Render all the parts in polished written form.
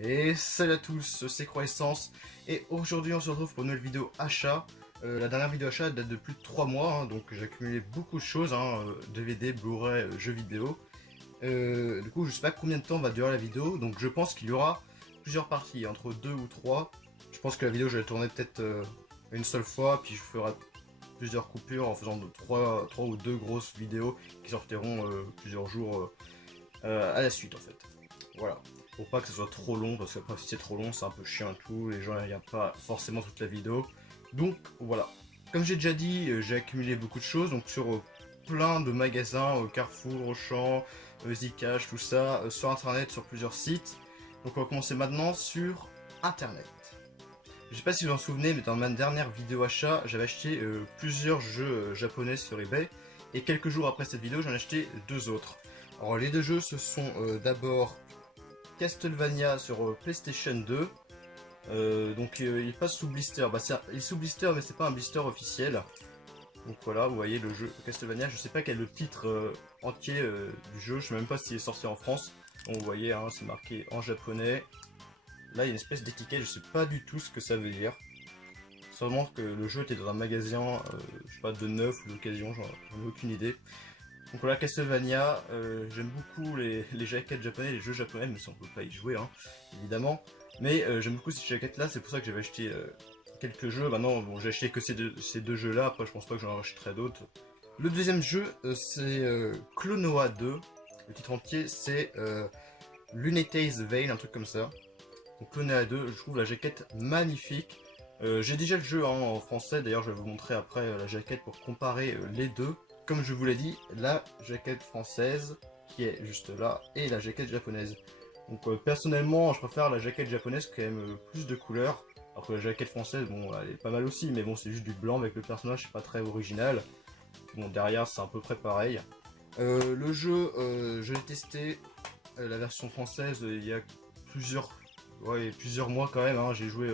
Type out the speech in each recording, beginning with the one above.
Et salut à tous, c'est Croissance et aujourd'hui on se retrouve pour une nouvelle vidéo achat. La dernière vidéo achat date de plus de 3 mois, hein, donc j'ai accumulé beaucoup de choses, DVD, Blu-ray, jeux vidéo. Du coup je sais pas combien de temps va durer la vidéo, donc je pense qu'il y aura plusieurs parties, entre 2 ou 3. Je pense que la vidéo je vais la tourner peut-être une seule fois, puis je ferai plusieurs coupures en faisant 3 ou 2 grosses vidéos qui sortiront plusieurs jours à la suite en fait. Voilà. Pour pas que ce soit trop long, parce qu'après si c'est trop long c'est un peu chiant et tout, les gens ne regardent pas forcément toute la vidéo. Donc voilà. Comme j'ai déjà dit, j'ai accumulé beaucoup de choses, donc sur plein de magasins, Carrefour, Auchan, Zcash, tout ça, sur internet, sur plusieurs sites. Donc on va commencer maintenant sur internet. Je sais pas si vous en souvenez, mais dans ma dernière vidéo achat, j'avais acheté plusieurs jeux japonais sur eBay, et quelques jours après cette vidéo, j'en ai acheté deux autres. Alors les deux jeux, ce sont d'abord Castlevania sur PlayStation 2. Il passe sous blister. Il est sous blister, mais c'est pas un blister officiel. Donc voilà, vous voyez le jeu Castlevania. Je sais pas quel est le titre entier du jeu. Je sais même pas s'il est sorti en France. Bon, vous voyez, hein, c'est marqué en japonais. Là, il y a une espèce d'étiquette. Je sais pas du tout ce que ça veut dire. Seulement que le jeu était dans un magasin, je sais pas, de neuf ou d'occasion. J'en ai aucune idée. Donc voilà, Castlevania, j'aime beaucoup les jaquettes japonais, les jeux japonais, mais ça on peut pas y jouer, hein, évidemment. Mais j'aime beaucoup ces jaquettes là, c'est pour ça que j'avais acheté quelques jeux. Maintenant, bon, j'ai acheté que ces deux jeux là, après je pense pas que j'en rachèterai d'autres. Le deuxième jeu, c'est Klonoa 2. Le titre entier, c'est Lunate's Veil, un truc comme ça. Donc Klonoa 2, je trouve la jaquette magnifique. J'ai déjà le jeu hein, en français, d'ailleurs je vais vous montrer après la jaquette pour comparer les deux. Comme je vous l'ai dit, la jaquette française qui est juste là et la jaquette japonaise. Donc personnellement, je préfère la jaquette japonaise qui a quand même plus de couleurs. Alors que la jaquette française, bon, elle est pas mal aussi, mais bon, c'est juste du blanc avec le personnage, c'est pas très original. Bon, derrière, c'est à peu près pareil. Le jeu, je l'ai testé, la version française, il y a plusieurs mois quand même. Hein, j'ai joué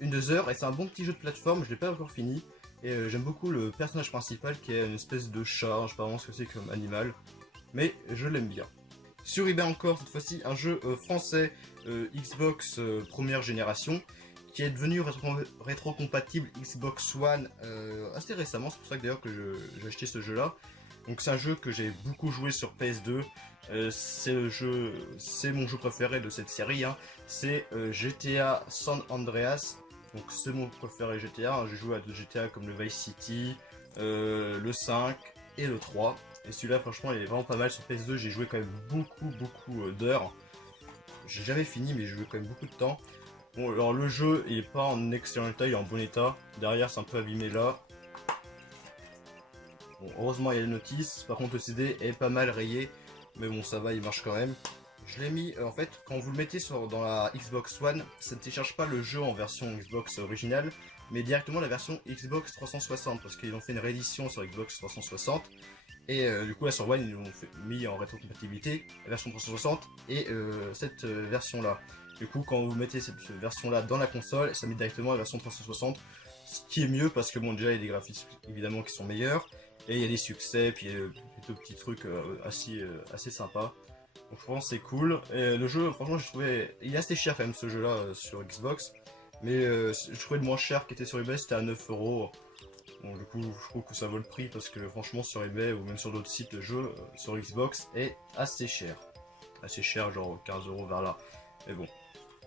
une 2 heures et c'est un bon petit jeu de plateforme, je l'ai pas encore fini. Et j'aime beaucoup le personnage principal qui est une espèce de chat, je sais pas vraiment ce que c'est comme animal, mais je l'aime bien. Sur eBay encore, cette fois-ci, un jeu français Xbox première génération, qui est devenu rétro-compatible Xbox One assez récemment, c'est pour ça que d'ailleurs que j'ai acheté ce jeu-là. Donc c'est un jeu que j'ai beaucoup joué sur PS2, c'est mon jeu préféré de cette série, hein. C'est GTA San Andreas. Donc c'est mon préféré GTA, hein. J'ai joué à d'autres GTA comme le Vice City, le 5 et le 3. Et celui-là franchement il est vraiment pas mal sur PS2, j'ai joué quand même beaucoup d'heures. J'ai jamais fini mais j'ai joué quand même beaucoup de temps. Bon alors le jeu il est pas en excellent état, il est en bon état. Derrière c'est un peu abîmé là. Bon heureusement il y a la notice, par contre le CD est pas mal rayé. Mais bon ça va, il marche quand même. Je l'ai mis, en fait, quand vous le mettez dans la Xbox One, ça ne télécharge pas le jeu en version Xbox originale, mais directement la version Xbox 360, parce qu'ils ont fait une réédition sur Xbox 360, et du coup là sur One ils l'ont mis en rétrocompatibilité, la version 360, et cette version-là. Du coup quand vous mettez cette version-là dans la console, ça met directement la version 360, ce qui est mieux, parce que bon déjà il y a des graphismes évidemment qui sont meilleurs, et il y a des succès, puis des petits trucs assez sympas. Donc je pense que c'est cool. Et le jeu, franchement, j'ai trouvé... Il est assez cher quand même ce jeu-là sur Xbox. Mais je trouvais le moins cher qui était sur eBay, c'était à 9 €. Bon, du coup, je trouve que ça vaut le prix parce que franchement, sur eBay ou même sur d'autres sites, le jeu sur Xbox est assez cher. Assez cher, genre 15 € vers là. Mais bon,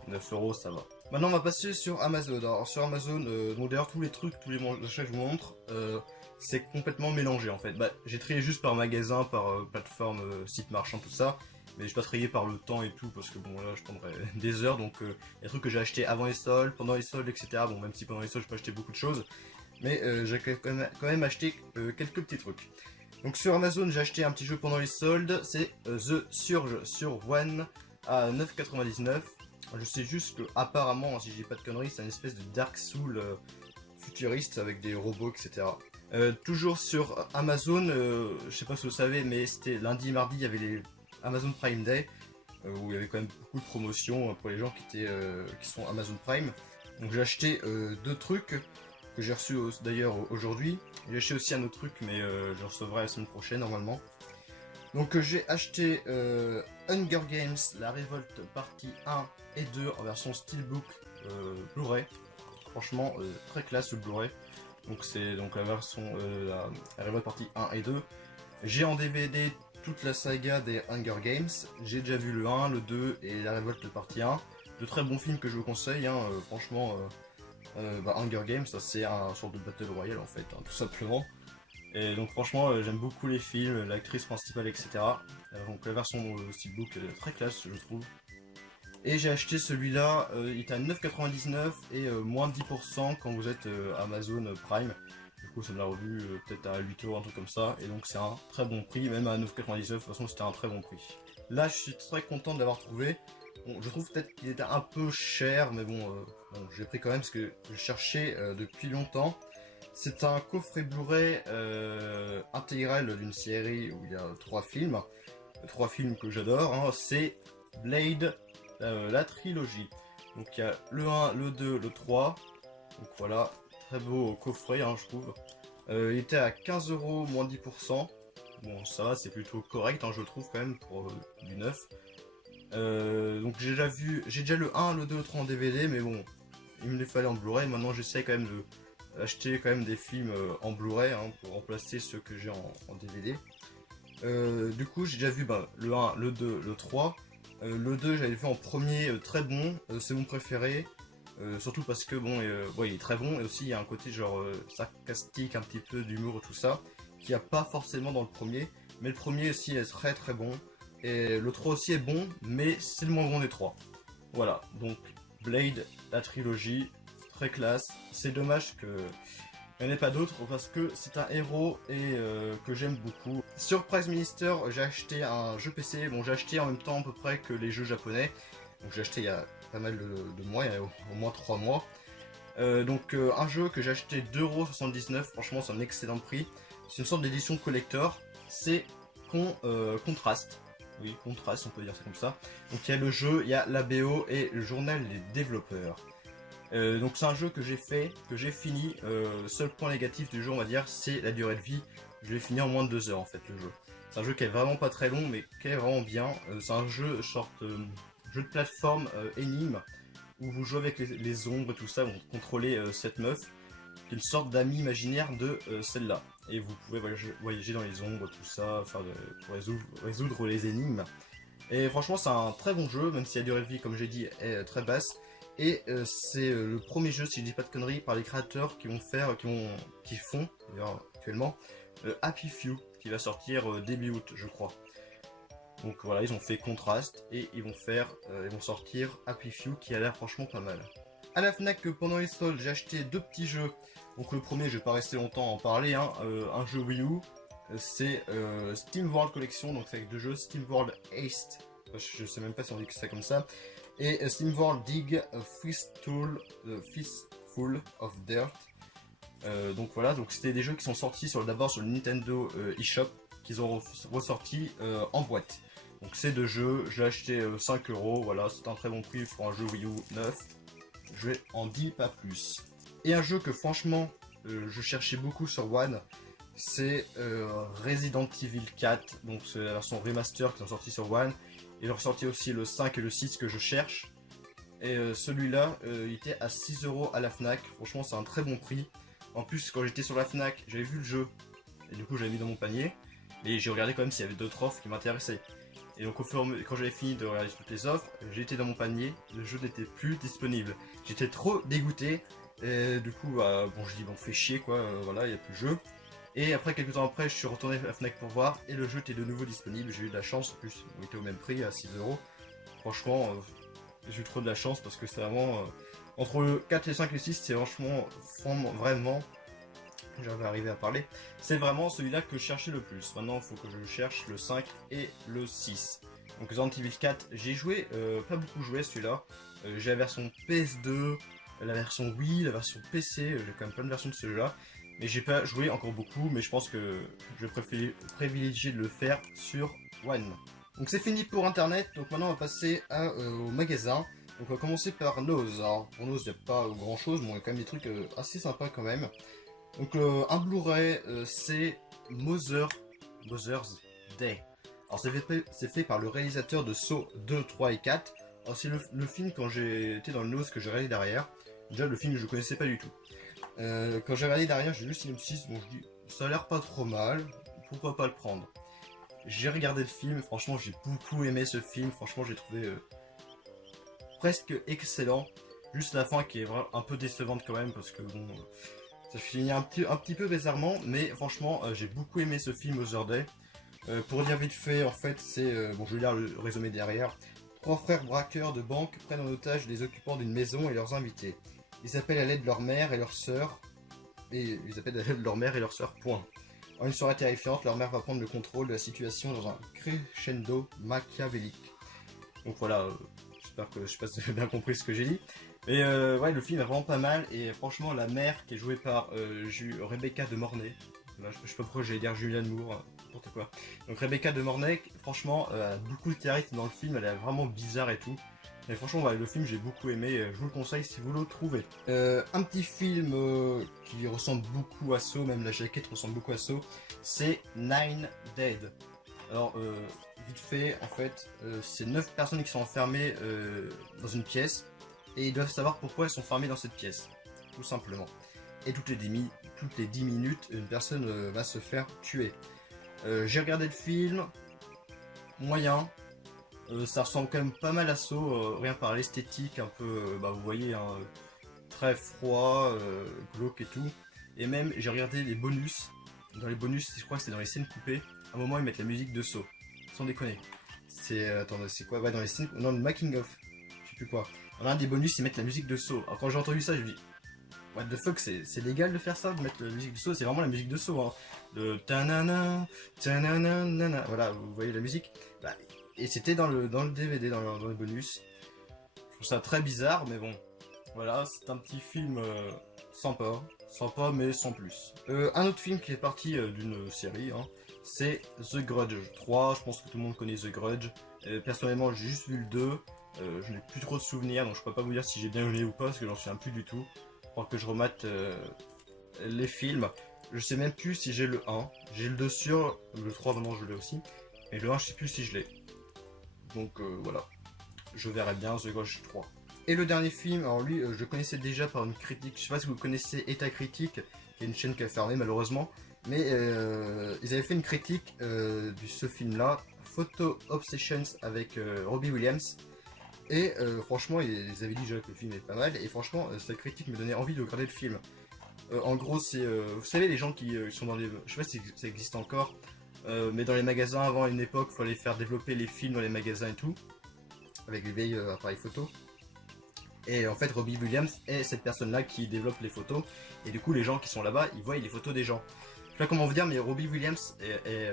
9 € ça va. Maintenant, on va passer sur Amazon. Alors, sur Amazon, donc d'ailleurs, tous les achats que je vous montre, c'est complètement mélangé en fait. Bah, j'ai trié juste par magasin, par plateforme, site marchand, tout ça. Mais j'ai pas trié par le temps et tout, parce que bon là je prendrais des heures, donc il y a des trucs que j'ai acheté avant les soldes, pendant les soldes, etc. Bon même si pendant les soldes j'ai pas acheté beaucoup de choses, mais j'ai quand même acheté quelques petits trucs. Donc sur Amazon j'ai acheté un petit jeu pendant les soldes, c'est The Surge sur One à 9,99. Je sais juste que apparemment, si je dis pas de conneries, c'est une espèce de Dark Soul futuriste avec des robots, etc. Toujours sur Amazon, je sais pas si vous le savez, mais c'était lundi, mardi, il y avait les Amazon Prime Day, où il y avait quand même beaucoup de promotions pour les gens qui sont Amazon Prime. Donc j'ai acheté deux trucs que j'ai reçus d'ailleurs aujourd'hui. J'ai acheté aussi un autre truc, mais je le recevrai la semaine prochaine normalement. Donc j'ai acheté Hunger Games, la révolte partie 1 et 2 en version Steelbook Blu-ray. Franchement, très classe le Blu-ray. Donc c'est donc la version la révolte partie 1 et 2. J'ai en DVD toute la saga des Hunger Games. J'ai déjà vu le 1, le 2 et la révolte partie 1. De très bons films que je vous conseille, hein, franchement. Hunger Games, ça c'est un sorte de Battle Royale en fait, hein, tout simplement. Et donc franchement, j'aime beaucoup les films, l'actrice principale, etc. Donc la version Steelbook très classe, je trouve. Et j'ai acheté celui-là, il était à 9,99 et moins de 10% quand vous êtes Amazon Prime. Du coup ça me l'a revu peut-être à 8 euros, un truc comme ça. Et donc c'est un très bon prix, même à 9,99, de toute façon c'était un très bon prix. Là je suis très content de l'avoir trouvé. Bon, je trouve peut-être qu'il était un peu cher, mais bon, j'ai pris quand même parce que je cherchais depuis longtemps. C'est un coffret Blu-ray intégral d'une série où il y a 3 films. 3 films que j'adore, hein. C'est Blade, la trilogie. Donc il y a le 1, le 2, le 3. Donc voilà, très beau coffret, hein, je trouve. Il était à 15 euros moins 10%. Bon, ça va, c'est plutôt correct, hein, je trouve quand même pour du neuf. Donc j'ai déjà le 1, le 2, le 3 en DVD, mais bon, il me les fallait en Blu-ray. Maintenant j'essaie quand même d'acheter quand même des films en Blu-ray, hein, pour remplacer ceux que j'ai en DVD. Du coup j'ai déjà vu le 1, le 2, le 3. Le 2 j'avais fait en premier, très bon, c'est mon préféré. Surtout parce que bon, ouais, il est très bon, et aussi il y a un côté genre sarcastique, un petit peu d'humour et tout ça, qu'il n'y a pas forcément dans le premier. Mais le premier aussi est très très bon. Et le 3 aussi est bon, mais c'est le moins bon des 3. Voilà, donc Blade, la trilogie, très classe. C'est dommage que il n'y en ait pas d'autres parce que c'est un héros et que j'aime beaucoup. Sur Prize Minister, j'ai acheté un jeu PC. Bon, j'ai acheté en même temps à peu près que les jeux japonais. Donc j'ai acheté il y a pas mal de mois, il y a au moins 3 mois. Un jeu que j'ai acheté 2,79€, franchement c'est un excellent prix. C'est une sorte d'édition collector. C'est Contrast. Oui, Contrast, on peut dire ça comme ça. Donc il y a le jeu, il y a la BO et le journal des développeurs. Donc c'est un jeu que j'ai fait, que j'ai fini. Seul point négatif du jeu, on va dire, c'est la durée de vie. Je l'ai fini en moins de 2 heures en fait le jeu. C'est un jeu qui est vraiment pas très long, mais qui est vraiment bien. C'est un jeu jeu de plateforme énigme où vous jouez avec les ombres et tout ça, vous contrôlez cette meuf, qui est une sorte d'amie imaginaire de celle-là. Et vous pouvez voyager dans les ombres, tout ça, pour résoudre les énigmes. Et franchement, c'est un très bon jeu, même si la durée de vie, comme j'ai dit, est très basse. Et c'est le premier jeu, si je dis pas de conneries, par les créateurs qui font d'ailleurs actuellement Happy Few, qui va sortir début août, je crois. Donc voilà, ils ont fait Contrast et ils vont sortir Happy Few, qui a l'air franchement pas mal. À la Fnac, pendant les soldes, j'ai acheté 2 petits jeux. Donc le premier, je vais pas rester longtemps à en parler, hein, un jeu Wii U, c'est Steam World Collection, donc c'est avec 2 jeux, Steam World Haste, je sais même pas si on dit que c'est comme ça, et Steam World Dig Fistful of Dirt. Donc voilà, donc c'était des jeux qui sont sortis d'abord sur le Nintendo eShop, qu'ils ont ressorti en boîte. Donc ces 2 jeux, j'ai acheté 5 euros, voilà, c'est un très bon prix pour un jeu Wii U neuf. Je en dis pas plus. Et un jeu que franchement je cherchais beaucoup sur One, c'est Resident Evil 4, donc c'est la version remaster qui sont sortis sur One. Ils ont ressorti aussi le 5 et le 6 que je cherche. Et celui-là, il était à 6 euros à la Fnac. Franchement, c'est un très bon prix. En plus, quand j'étais sur la Fnac, j'avais vu le jeu. Et du coup, j'avais mis dans mon panier. Et j'ai regardé quand même s'il y avait d'autres offres qui m'intéressaient. Et donc, quand j'avais fini de regarder toutes les offres, j'ai été dans mon panier. Le jeu n'était plus disponible. J'étais trop dégoûté. Et du coup, bon, je dis, bon, fait chier quoi. Voilà, il n'y a plus de jeu. Et après, quelques temps après, je suis retourné à la Fnac pour voir. Et le jeu était de nouveau disponible. J'ai eu de la chance. En plus, il était au même prix, à 6 euros. Franchement, j'ai eu trop de la chance parce que c'est vraiment... entre le 4, le 5 et le 6, c'est franchement, vraiment... J'avais arrivé à parler. C'est vraiment celui-là que je cherchais le plus. Maintenant, il faut que je cherche le 5 et le 6. Donc Resident Evil 4, j'ai joué, pas beaucoup joué celui-là. J'ai la version PS2, la version Wii, la version PC. J'ai quand même plein de versions de celui-là. Mais j'ai pas joué encore beaucoup, mais je pense que je vais privilégier de le faire sur One. Donc c'est fini pour internet, donc maintenant on va passer au magasin. Donc on va commencer par Nose. Alors pour Nose il n'y a pas grand chose, mais il y a quand même des trucs assez sympas quand même. Donc un Blu-ray, c'est Mother's Day. Alors c'est fait par le réalisateur de Saw 2, 3 et 4. Alors c'est le film quand j'étais dans le nose que j'ai regardé derrière. Déjà le film je connaissais pas du tout. Quand j'ai regardé derrière, j'ai lu le synopsis, bon je dis ça a l'air pas trop mal, pourquoi pas le prendre. J'ai regardé le film, franchement j'ai beaucoup aimé ce film, franchement j'ai trouvé presque excellent. Juste la fin qui est vraiment un peu décevante quand même parce que bon, ça finit un petit peu bizarrement, mais franchement j'ai beaucoup aimé ce film Other Day. Pour dire vite fait, en fait c'est, bon je vais lire le résumé derrière. Trois frères braqueurs de banque prennent en otage les occupants d'une maison et leurs invités. Ils appellent à l'aide leur mère et leur sœur, point. En une soirée terrifiante, leur mère va prendre le contrôle de la situation dans un crescendo machiavélique. Donc voilà, j'espère que je sais pas si vous avez bien compris ce que j'ai dit. Et ouais, le film est vraiment pas mal, et franchement la mère qui est jouée par Rebecca de Mornay, là, je sais pas pourquoi j'allais dire Julianne Moore, n'importe quoi. Donc Rebecca de Mornay, franchement, a beaucoup de charisme dans le film, elle est vraiment bizarre et tout. Mais franchement, ouais, le film j'ai beaucoup aimé, je vous le conseille si vous le trouvez. Un petit film qui ressemble beaucoup à Saw, même la jaquette ressemble beaucoup à Saw, c'est Nine Dead. Alors, vite fait, en fait, c'est 9 personnes qui sont enfermées dans une pièce, et ils doivent savoir pourquoi elles sont enfermées dans cette pièce, tout simplement. Et toutes les 10 minutes, une personne va se faire tuer. J'ai regardé le film, moyen. Ça ressemble quand même pas mal à Saw, rien par l'esthétique, un peu, bah vous voyez, hein, très froid, glauque et tout. Et même, j'ai regardé les bonus. Dans les bonus, je crois que c'est dans les scènes coupées. À un moment, ils mettent la musique de Saw. Sans déconner. C'est, attendez, c'est quoi? Ouais, dans les scènes, non, le making of. Je sais plus quoi. Dans un des bonus, ils mettent la musique de Saw. Alors quand j'ai entendu ça, je me dis, what the fuck, c'est légal de faire ça, de mettre la musique de Saw? C'est vraiment la musique de Saw, hein. Le ta-na-na, ta-na-na-na-na. Voilà, vous voyez la musique? Bah, et c'était dans le DVD, dans le bonus. Je trouve ça très bizarre, mais bon. Voilà, c'est un petit film sympa. Sympa, mais sans plus. Un autre film qui est parti d'une série, hein, c'est The Grudge 3. Je pense que tout le monde connaît The Grudge. Personnellement, j'ai juste vu le 2. Je n'ai plus trop de souvenirs, donc je peux pas vous dire si j'ai bien aimé ou pas, parce que j'en souviens plus du tout. Je crois que je remate les films. Je sais même plus si j'ai le 1. J'ai le 2 sûr, le 3 vraiment je l'ai aussi. Et le 1, je sais plus si je l'ai. Donc voilà, je verrai bien The Grudge 3. Et le dernier film, alors lui, je le connaissais déjà par une critique. Je sais pas si vous connaissez État Critique, qui est une chaîne qui a fermé malheureusement. Mais ils avaient fait une critique de ce film-là, Photo Obsessions avec Robbie Williams. Et franchement, ils avaient dit déjà que le film est pas mal. Et franchement, cette critique me donnait envie de regarder le film. En gros, c'est, vous savez, les gens qui sont dans les... Je sais pas si ça existe encore. Mais dans les magasins, avant, à une époque, il fallait faire développer les films dans les magasins et tout. Avec les vieilles appareils photo. Et en fait, Robbie Williams est cette personne-là qui développe les photos. Et du coup, les gens qui sont là-bas, ils voient les photos des gens. Je sais pas comment vous dire, mais Robbie Williams est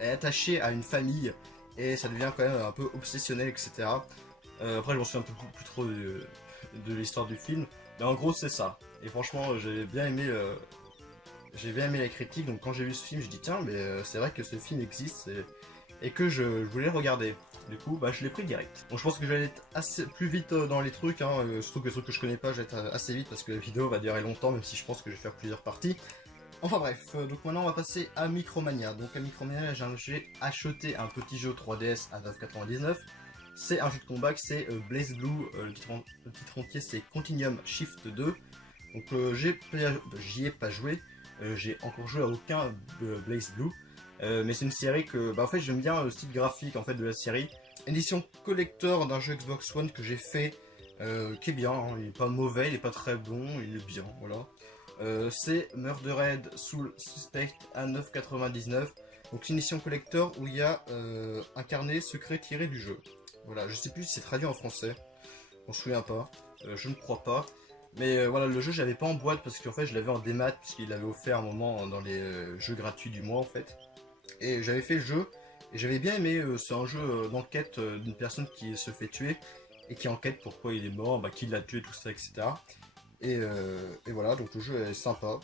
attaché à une famille. Et ça devient quand même un peu obsessionnel, etc. Après, je m'en souviens un peu plus trop de l'histoire du film. Mais en gros, c'est ça. Et franchement, j'ai bien aimé la critique. Donc quand j'ai vu ce film, je dis tiens, mais c'est vrai que ce film existe et que je voulais le regarder. Du coup, bah, je l'ai pris direct. Donc je pense que je vais aller assez plus vite dans les trucs, hein. Surtout que les trucs que je connais pas, je vais être assez vite parce que la vidéo va durer longtemps, même si je pense que je vais faire plusieurs parties. Enfin bref, donc maintenant on va passer à Micromania. Donc à Micromania, j'ai acheté un petit jeu 3DS à 9,99. C'est un jeu de combat, c'est Blaze Blue, le titre entier c'est Continuum Shift 2. Donc j'y ai pas joué, j'ai encore joué à aucun Blaze Blue. Mais c'est une série que, bah en fait j'aime bien le style graphique en fait de la série. Édition collector d'un jeu Xbox One que j'ai fait, qui est bien, hein. Il est pas mauvais, il est pas très bon, il est bien, voilà. C'est Murdered Soul Suspect à 9,99. Donc c'est une édition collector où il y a un carnet secret tiré du jeu. Voilà, je sais plus si c'est traduit en français, on se souvient pas, je ne crois pas. Mais voilà, le jeu j'avais pas en boîte parce qu'en fait je l'avais en démat puisqu'il l'avait offert un moment dans les jeux gratuits du mois en fait. Et j'avais fait le jeu, et j'avais bien aimé, c'est un jeu d'enquête d'une personne qui se fait tuer, et qui enquête pourquoi il est mort, bah, qui l'a tué, tout ça, etc. Et voilà, donc le jeu est sympa,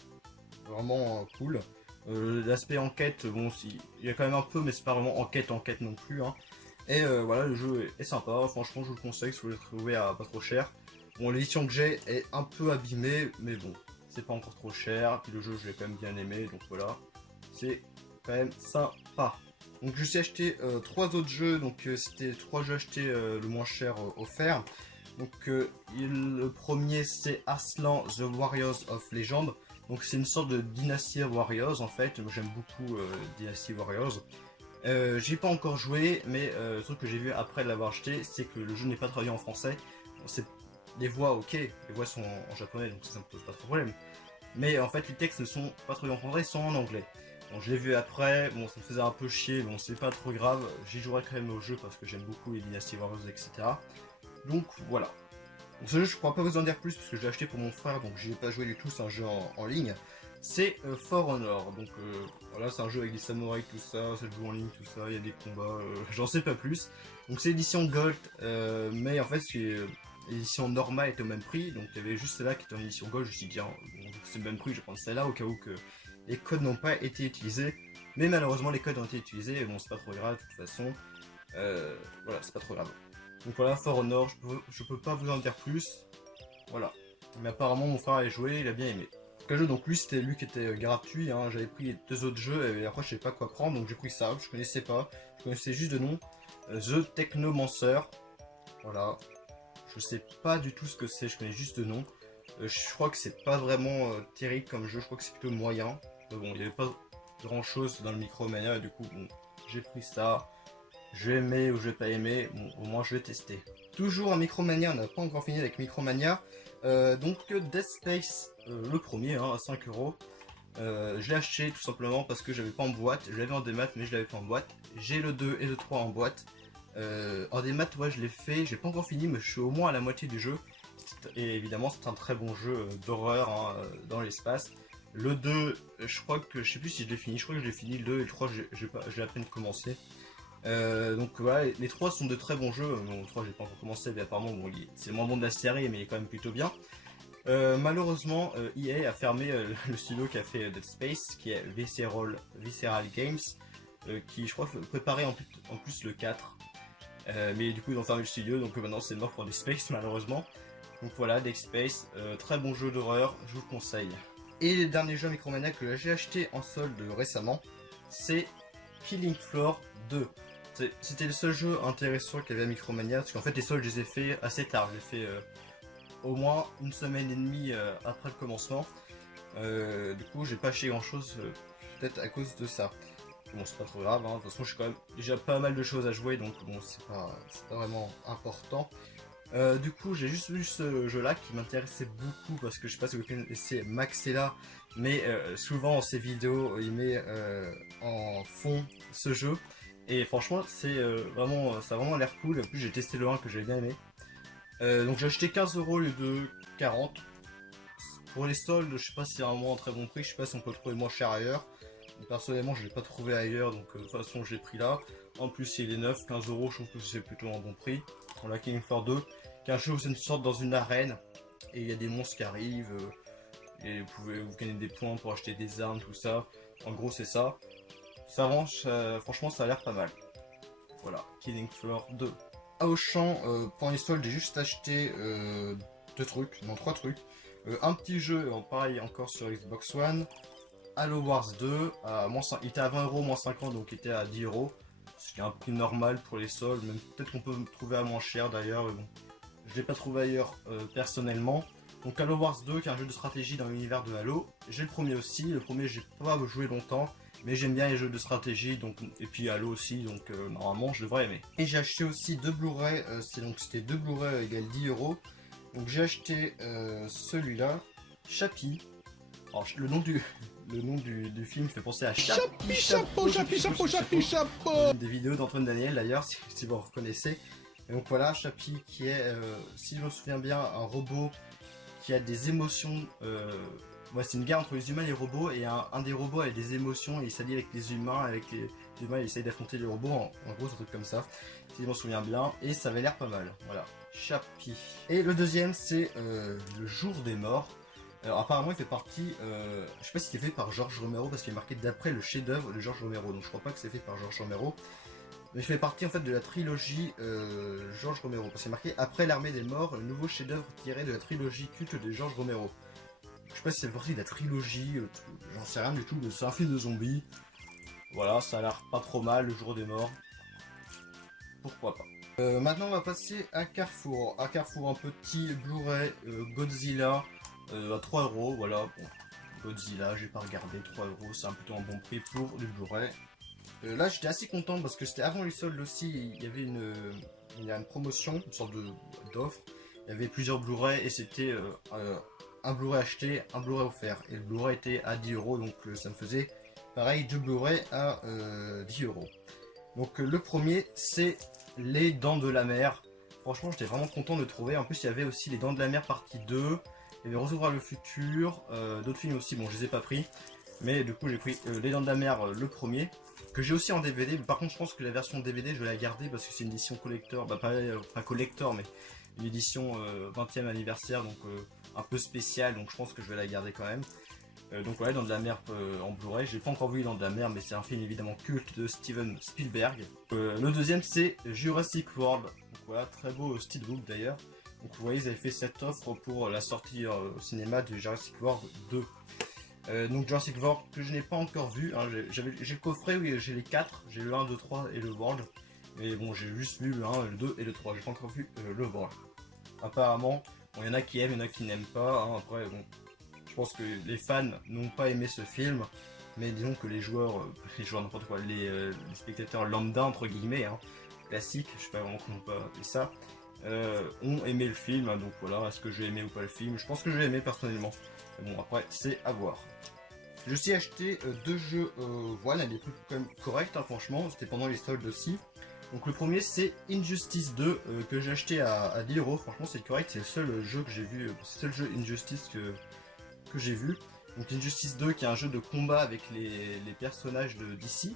vraiment cool. L'aspect enquête, bon, il y a quand même un peu, mais c'est pas vraiment enquête non plus, hein. Et voilà, le jeu est sympa, franchement je vous le conseille si vous le trouvez à pas trop cher. Bon, l'édition que j'ai est un peu abîmée, mais bon, c'est pas encore trop cher, puis le jeu je l'ai quand même bien aimé, donc voilà, c'est quand même sympa. Donc je suis acheté 3 autres jeux, donc c'était 3 jeux achetés le moins cher offert. Donc le premier c'est Arslan The Warriors of Legend. Donc c'est une sorte de Dynasty Warriors en fait. Moi j'aime beaucoup Dynasty Warriors. J'y ai pas encore joué, mais le truc que j'ai vu après l'avoir acheté, c'est que le jeu n'est pas traduit en français. Bon, les voix, ok, les voix sont en japonais, donc ça me pose pas trop de problème. Mais en fait, les textes ne sont pas traduits en français, ils sont en anglais. Bon, je l'ai vu après, bon, ça me faisait un peu chier, bon, c'est pas trop grave. J'y jouerai quand même au jeu parce que j'aime beaucoup les Dynasty Warriors, etc. Donc voilà. Donc, ce jeu, je pourrais pas vous en dire plus parce que je l'ai acheté pour mon frère, donc j'y ai pas joué du tout, c'est un jeu en ligne. C'est For Honor, donc voilà, c'est un jeu avec des samouraïs, tout ça, ça joue en ligne, tout ça, il y a des combats, j'en sais pas plus. Donc c'est l'édition Gold, mais en fait l'édition normale était au même prix, donc il y avait juste celle-là qui était en édition Gold, je me suis dit, bon, c'est le même prix, je vais prendre celle-là au cas où que les codes n'ont pas été utilisés. Mais malheureusement les codes ont été utilisés, et bon c'est pas trop grave de toute façon, voilà, c'est pas trop grave. Donc voilà, For Honor, je peux pas vous en dire plus, voilà. Mais apparemment mon frère a joué, il a bien aimé. Jeu, donc lui c'était lui qui était gratuit, hein. J'avais pris les 2 autres jeux et après je sais pas quoi prendre, donc j'ai pris ça, je connaissais pas, je connaissais juste de nom, The Technomancer, voilà, je sais pas du tout ce que c'est, je connais juste de nom, je crois que c'est pas vraiment terrible comme jeu, je crois que c'est plutôt moyen, mais bon il y avait pas grand chose dans le Micromania et du coup bon, j'ai pris ça, je vais aimer ou je vais pas aimer, bon, au moins je vais tester. Toujours en Micromania, on n'a pas encore fini avec Micromania. Donc Dead Space, le premier, hein, à 5 euros. Je l'ai acheté tout simplement parce que j'avais pas en boîte. Je l'avais en démat mais je l'avais pas en boîte. J'ai le 2 et le 3 en boîte. En démat, ouais, je l'ai fait. J'ai pas encore fini mais je suis au moins à la moitié du jeu. Et évidemment c'est un très bon jeu d'horreur, hein, dans l'espace. Le 2, je crois que, je sais plus si je l'ai fini. Je crois que je l'ai fini. Le 2 et le 3, j'ai à peine commencé. Donc voilà, les 3 sont de très bons jeux. Bon, le 3 j'ai pas encore commencé, mais apparemment bon, c'est le moins bon de la série, mais il est quand même plutôt bien. Malheureusement, EA a fermé le studio qui a fait Dead Space, qui est Visceral Games, qui je crois préparait en plus le 4. Mais du coup ils ont fermé le studio, donc maintenant c'est mort pour Dead Space malheureusement. Donc voilà, Dead Space, très bon jeu d'horreur, je vous le conseille. Et le dernier jeu Micromania que j'ai acheté en solde récemment, c'est Killing Floor 2. C'était le seul jeu intéressant qu'il y avait à Micromania, parce qu'en fait les soldes je les ai fait assez tard, j'ai fait au moins une semaine et demie après le commencement. Du coup j'ai pas acheté grand chose, peut-être à cause de ça. Bon c'est pas trop grave, hein. De toute façon j'ai quand même déjà pas mal de choses à jouer, donc bon c'est pas vraiment important. Du coup j'ai juste vu ce jeu là qui m'intéressait beaucoup parce que je sais pas si vous connaissez Maxella, mais souvent dans ses vidéos il met en fond ce jeu. Et franchement, c'est vraiment, ça a vraiment l'air cool. En plus, j'ai testé le 1 que j'ai bien aimé. Donc j'ai acheté 15 € au lieu de 40. Pour les soldes, je sais pas si c'est vraiment un très bon prix. Je sais pas si on peut le trouver moins cher ailleurs. Personnellement, je l'ai pas trouvé ailleurs, donc de toute façon, j'ai pris là. En plus, il est neuf, 15 €. Je trouve que c'est plutôt un bon prix. Pour la Killing Floor 2, qui est un jeu où c'est une sorte dans une arène et il y a des monstres qui arrivent. Et vous gagnez des points pour acheter des armes, tout ça. En gros, c'est ça. Ça range, franchement ça a l'air pas mal. Voilà, Killing Floor 2. À Auchan, pour les soldes, j'ai juste acheté 3 trucs. Un petit jeu, pareil encore sur Xbox One. Halo Wars 2, il était à 20 €, moins 50, donc il était à 10 €. Ce qui est un prix normal pour les soldes, même peut-être qu'on peut me trouver à moins cher d'ailleurs, mais bon. Je l'ai pas trouvé ailleurs personnellement. Donc Halo Wars 2, qui est un jeu de stratégie dans l'univers de Halo. J'ai le premier aussi, le premier j'ai pas joué longtemps. Mais j'aime bien les jeux de stratégie, donc, et puis Halo aussi, donc normalement je devrais aimer. Et j'ai acheté aussi 2 Blu-ray, c'était 2 Blu-ray égale 10 €. Donc j'ai acheté celui-là, Chappie. Alors le nom du film fait penser à Chappie Chapeau. Des vidéos d'Antoine Daniel d'ailleurs, si vous reconnaissez. Et donc voilà, Chappie qui est, si je me souviens bien, un robot qui a des émotions. Ouais, c'est une guerre entre les humains et les robots, et un des robots a des émotions et il s'allie avec les humains, les humains il essaye d'affronter les robots, en gros c'est un truc comme ça, si je m'en souviens bien, et ça avait l'air pas mal, voilà, Chappie. Et le deuxième c'est Le Jour des Morts. Alors apparemment il fait partie, je sais pas si c'est fait par George Romero, parce qu'il est marqué d'après le chef-d'œuvre de George Romero, donc je crois pas que c'est fait par George Romero, mais il fait partie en fait de la trilogie George Romero, parce qu'il est marqué après l'Armée des Morts, le nouveau chef-d'œuvre tiré de la trilogie culte de George Romero. Je sais pas si c'est partie de la trilogie, j'en sais rien du tout, mais c'est un film de zombies. Voilà, ça a l'air pas trop mal, le jour des morts. Pourquoi pas. Maintenant on va passer à Carrefour. À Carrefour, un petit Blu-ray Godzilla à 3 euros. Voilà, bon, Godzilla, j'ai pas regardé, 3 euros, c'est plutôt un bon prix pour le Blu-ray. Là j'étais assez content parce que c'était avant les soldes aussi, il y avait une promotion, une sorte d'offre. Il y avait plusieurs Blu-ray et c'était un Blu-ray acheté, un Blu-ray offert. Et le Blu-ray était à 10 euros, donc ça me faisait pareil, deux Blu-ray à 10 euros. Donc le premier c'est Les Dents de la Mer. Franchement j'étais vraiment content de le trouver. En plus il y avait aussi Les Dents de la Mer partie 2. Il y avait Retour vers le futur, d'autres films aussi, bon je les ai pas pris. Mais du coup j'ai pris Les Dents de la Mer le premier. Que j'ai aussi en DVD. Par contre je pense que la version DVD je vais la garder parce que c'est une édition collector. Bah pas collector mais une édition 20e anniversaire. Donc un peu spéciale. Donc je pense que je vais la garder quand même. Donc voilà, Dans de la mer en Blu-ray. J'ai pas encore vu Dans de la mer, mais c'est un film évidemment culte de Steven Spielberg. Le deuxième c'est Jurassic World. Donc voilà, très beau steelbook d'ailleurs. Donc vous voyez, ils avaient fait cette offre pour la sortie au cinéma de Jurassic World 2. Donc Jurassic World que je n'ai pas encore vu. Hein. J'ai le coffret, oui, j'ai les 4. J'ai le 1, 2, 3 et le World. Mais bon, j'ai juste vu le 1, le 2 et le 3. J'ai pas encore vu le World. Apparemment, bon, il y en a qui aiment, il y en a qui n'aiment pas. Hein. Après, bon. Je pense que les fans n'ont pas aimé ce film, mais disons que les joueurs n'importe quoi, les spectateurs lambda entre guillemets, hein, classiques, je sais pas vraiment comment on peut appeler ça, ont aimé le film. Donc voilà, est-ce que j'ai aimé ou pas le film? Je pense que j'ai aimé personnellement. Mais bon, après c'est à voir. J'ai aussi acheté deux jeux One, elle est quand même correcte, hein, franchement, c'était pendant les soldes aussi. Donc le premier c'est Injustice 2 que j'ai acheté à 10 euros. Franchement c'est correct, c'est le seul jeu que j'ai vu, c'est le seul jeu Injustice que j'ai vu. Donc Injustice 2 qui est un jeu de combat avec les personnages de DC.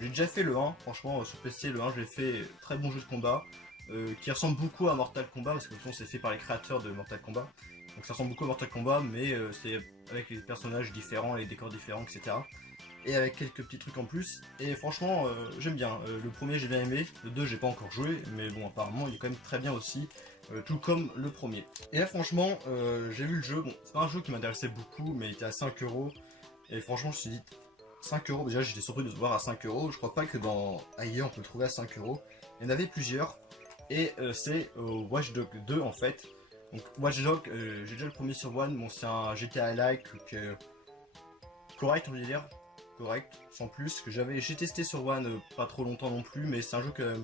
J'ai déjà fait le 1, franchement sur PC le 1 j'ai fait très bon jeu de combat qui ressemble beaucoup à Mortal Kombat parce que c'est fait par les créateurs de Mortal Kombat. Donc ça ressemble beaucoup à Mortal Kombat mais c'est avec les personnages différents, les décors différents, etc. Et avec quelques petits trucs en plus. Et franchement j'aime bien. Le premier j'ai bien aimé, le 2 j'ai pas encore joué mais bon apparemment il est quand même très bien aussi. Tout comme le premier. Et là franchement j'ai vu le jeu, bon c'est pas un jeu qui m'intéressait beaucoup mais il était à 5 euros. Et franchement je me suis dit 5 euros, déjà j'étais surpris de se voir à 5 euros. Je crois pas que dans ailleurs on peut le trouver à 5 euros. Il y en avait plusieurs. Et c'est Watch Dogs 2 en fait. Donc Watch Dogs, j'ai déjà le premier sur One, bon c'est un GTA-like correct on va dire. Correct, sans plus, que j'ai testé sur One pas trop longtemps non plus, mais c'est un jeu que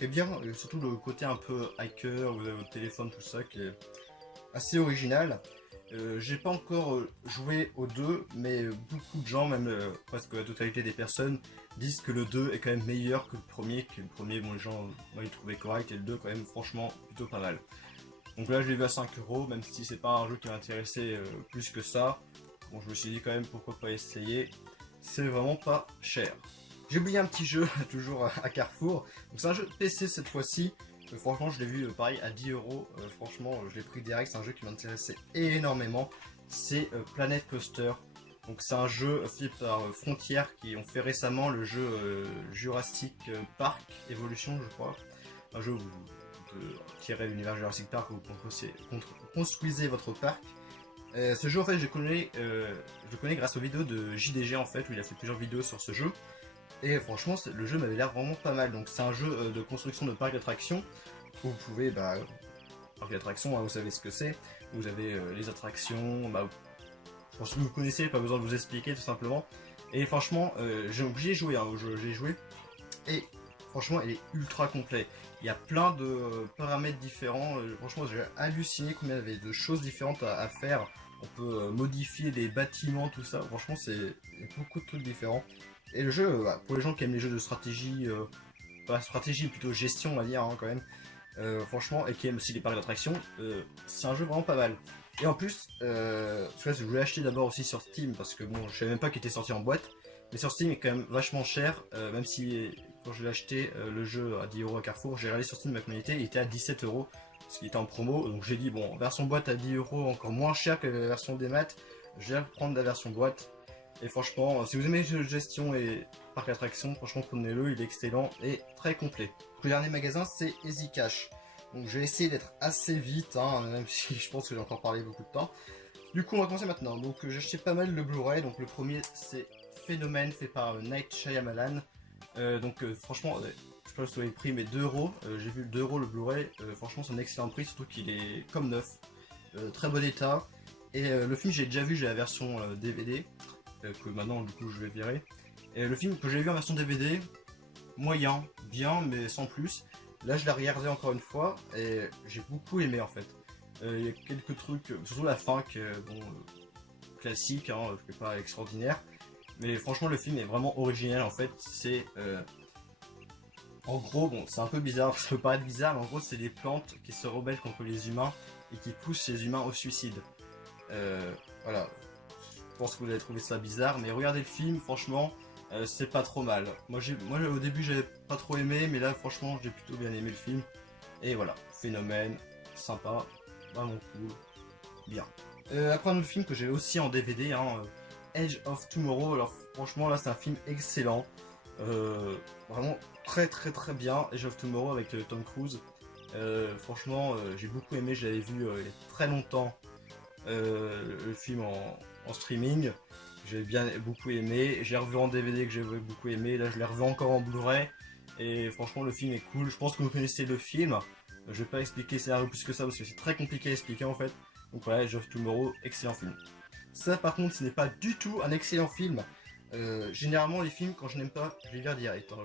est bien, surtout le côté un peu hacker, vous avez votre téléphone, tout ça, qui est assez original. J'ai pas encore joué au 2, mais beaucoup de gens, même presque la totalité des personnes, disent que le 2 est quand même meilleur que le premier, bon les gens ils trouvaient correct, et le 2 quand même franchement plutôt pas mal. Donc là je l'ai vu à 5 euros, même si c'est pas un jeu qui m'intéressait plus que ça. Bon je me suis dit quand même pourquoi pas essayer, c'est vraiment pas cher. J'ai oublié un petit jeu, toujours à Carrefour. Donc c'est un jeu PC cette fois-ci. Franchement, je l'ai vu pareil à 10 euros. Franchement, je l'ai pris direct. C'est un jeu qui m'intéressait énormément. C'est Planet Coaster. Donc c'est un jeu fait par Frontier qui ont fait récemment le jeu Jurassic Park Evolution, je crois. Un jeu où vous tirez l'univers Jurassic Park où vous construisez votre parc. Ce jeu en fait je le connais grâce aux vidéos de JDG en fait où il a fait plusieurs vidéos sur ce jeu. Et franchement, le jeu m'avait l'air vraiment pas mal. Donc c'est un jeu de construction de parc d'attractions. Vous pouvez, parc d'attractions, hein, vous savez ce que c'est. Vous avez les attractions, je pense que vous connaissez, pas besoin de vous expliquer tout simplement. Et franchement, j'ai joué au jeu, j'ai joué. Et franchement, il est ultra complet. Il y a plein de paramètres différents. Franchement, j'ai halluciné combien il y avait de choses différentes à faire. On peut modifier des bâtiments, tout ça. Franchement, il y a beaucoup de trucs différents. Et le jeu, pour les gens qui aiment les jeux de stratégie, pas stratégie, plutôt gestion on va dire hein, quand même, franchement, et qui aiment aussi les parcs d'attractions, c'est un jeu vraiment pas mal. Et en plus, je voulais acheter d'abord aussi sur Steam, parce que bon, je savais même pas qu'il était sorti en boîte, mais sur Steam il est quand même vachement cher, même si quand je l'ai acheté le jeu à 10 euros à Carrefour, j'ai regardé sur Steam ma communauté, il était à 17 euros, parce qu'il était en promo, donc j'ai dit bon, version boîte à 10 euros, encore moins cher que la version des maths, je vais prendre la version boîte. Et franchement, si vous aimez les jeux de gestion et parc d'attractions, franchement prenez-le, il est excellent et très complet. Le dernier magasin c'est Easy Cash. Donc je vais essayer d'être assez vite, hein, même si je pense que j'ai encore parlé beaucoup de temps. Du coup on va commencer maintenant. Donc j'ai acheté pas mal de Blu-ray, donc le premier c'est Phénomène fait par Night Shyamalan. Franchement, je sais pas si vous avez pris mais 2€, j'ai vu 2€ le Blu-ray, franchement c'est un excellent prix, surtout qu'il est comme neuf, très bon état. Et le film j'ai déjà vu, j'ai la version DVD, que maintenant du coup je vais virer. Et le film que j'ai vu en version DVD, moyen, bien mais sans plus. Là je l'ai regardé encore une fois et j'ai beaucoup aimé en fait. Il y a quelques trucs, surtout la fin qui est classique, hein, pas extraordinaire. Mais franchement le film est vraiment original en fait. C'est en gros, bon c'est un peu bizarre, ça peut paraître bizarre, mais en gros c'est des plantes qui se rebellent contre les humains et qui poussent les humains au suicide. Voilà, je pense que vous avez trouvé ça bizarre, mais regardez le film, franchement, c'est pas trop mal. Moi au début j'avais pas trop aimé, mais là franchement j'ai plutôt bien aimé le film. Et voilà, Phénomène, sympa, vraiment cool, bien. Après un autre film que j'ai aussi en DVD, hein, Edge of Tomorrow. Alors franchement là c'est un film excellent, vraiment très bien. Edge of Tomorrow avec Tom Cruise. Franchement j'ai beaucoup aimé, j'avais vu il y a très longtemps le film en streaming. J'ai beaucoup aimé, j'ai revu en DVD que j'ai beaucoup aimé, là je l'ai revu encore en Blu-ray et franchement le film est cool. Je pense que vous connaissez le film, je vais pas expliquer le scénario plus que ça parce que c'est très compliqué à expliquer en fait. Donc voilà, Edge of Tomorrow, excellent film. Ça par contre ce n'est pas du tout un excellent film. Généralement les films quand je n'aime pas, je les garde direct. Hein.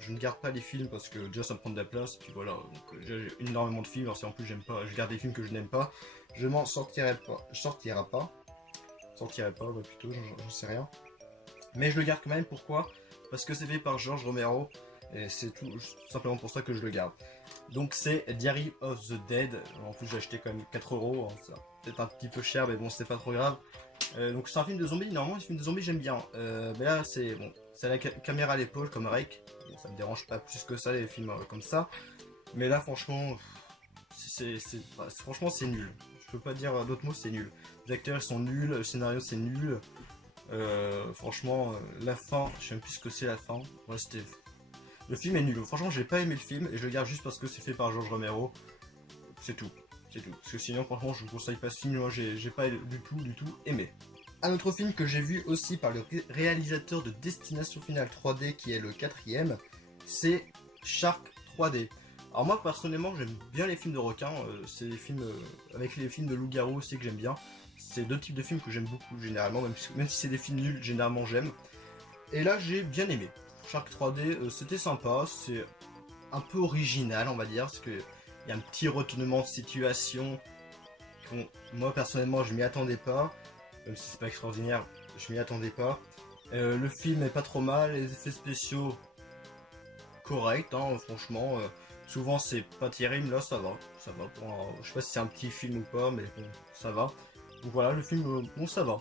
Je ne garde pas les films parce que déjà ça me prend de la place, puis voilà, donc j'ai énormément de films, alors si en plus j'aime pas, je garde des films que je n'aime pas, je m'en sortirai pas. Sortirai pas, bah plutôt, j'en sais rien. Mais je le garde quand même, pourquoi? Parce que c'est fait par George Romero, et c'est tout simplement pour ça que je le garde. Donc c'est Diary of the Dead, en plus j'ai acheté quand même 4€, hein, ça peut-être un petit peu cher, mais bon c'est pas trop grave. Donc c'est un film de zombies, normalement les films de zombies j'aime bien, mais là c'est bon, c'est la caméra à l'épaule comme Rake, ça me dérange pas plus que ça les films comme ça, mais là franchement, franchement c'est nul. Je peux pas dire d'autres mots, c'est nul. Les acteurs ils sont nuls, le scénario c'est nul. Franchement, la fin, je sais même plus ce que c'est la fin. Ouais, le film est nul. Franchement, j'ai pas aimé le film et je le garde juste parce que c'est fait par George Romero. C'est tout. Parce que sinon, franchement, je vous conseille pas ce film. Moi, j'ai pas du tout aimé. Un autre film que j'ai vu aussi par le réalisateur de Destination Finale 3D, qui est le 4ème, c'est Shark 3D. Alors moi personnellement j'aime bien les films de requins, c'est les films avec les films de loup-garou aussi que j'aime bien. C'est deux types de films que j'aime beaucoup généralement, même si c'est des films nuls, généralement j'aime. Et là j'ai bien aimé. Shark 3D c'était sympa, c'est un peu original on va dire, parce que il y a un petit retournement de situation. Moi personnellement je m'y attendais pas, même si c'est pas extraordinaire, je m'y attendais pas. Le film est pas trop mal, les effets spéciaux corrects, hein, franchement. Souvent c'est pas terrible, là ça va. Je sais pas si c'est un petit film ou pas, mais bon, ça va. Donc voilà, le film, bon ça va.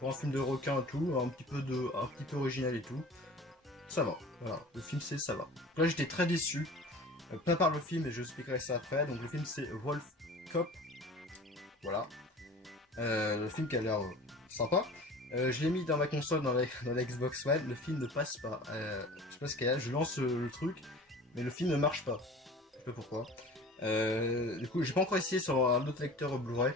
Pour un film de requin et tout, un petit peu original et tout. Ça va, voilà, le film c'est ça va. Donc là j'étais très déçu. Pas par le film, et je expliquerai ça après. Donc le film c'est Wolf Cop. Voilà. Le film qui a l'air sympa. Je l'ai mis dans ma console, dans la Xbox One, le film ne passe pas. Je sais pas ce qu'il y a, je lance le truc, mais le film ne marche pas. Je sais pas pourquoi. Du coup, j'ai pas encore essayé sur un autre lecteur Blu-ray.